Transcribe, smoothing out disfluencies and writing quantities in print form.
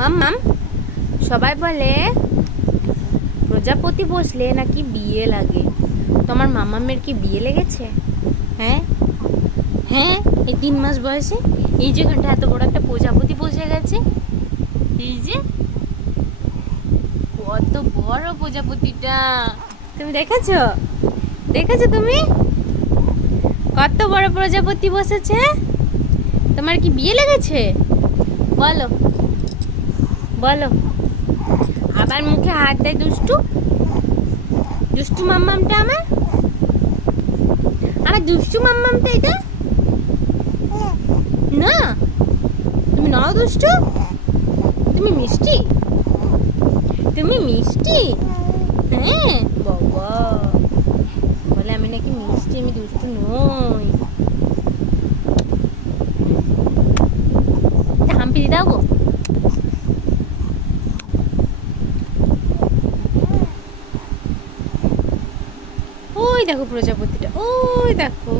মাম্মাম, সবাই বলে প্রজাপতি বসলে নাকি বিয়ে লাগে। তোমার মাম্মামের কি বিয়ে লেগেছে? হ্যাঁ হ্যাঁ, এই 3 মাস বয়সে এই যে এখানটা এত বড় একটা প্রজাপতি বসে গেছে। এই যে কত বড় প্রজাপতিটা, তুমি দেখেছো? দেখেছো তুমি কত বড় প্রজাপতি বসেছে? তোমার কি বিয়ে লেগেছে? বলো বলো। আবার মুখে হাত দেয় দুষ্টু দুষ্টু মাম্মামটা, আমার আমার দুষ্টু মাম্মামটা এটা না। তুমি নাও দুষ্টু, তুমি মিষ্টি, তুমি মিষ্টি। হ্যাঁ বাবা বলে আমি নাকি মিষ্টি, আমি দুষ্টু নই। হাম্পি দিয়ে দাও গো। ওই দেখো প্রজাপতিটা, ওই দেখো।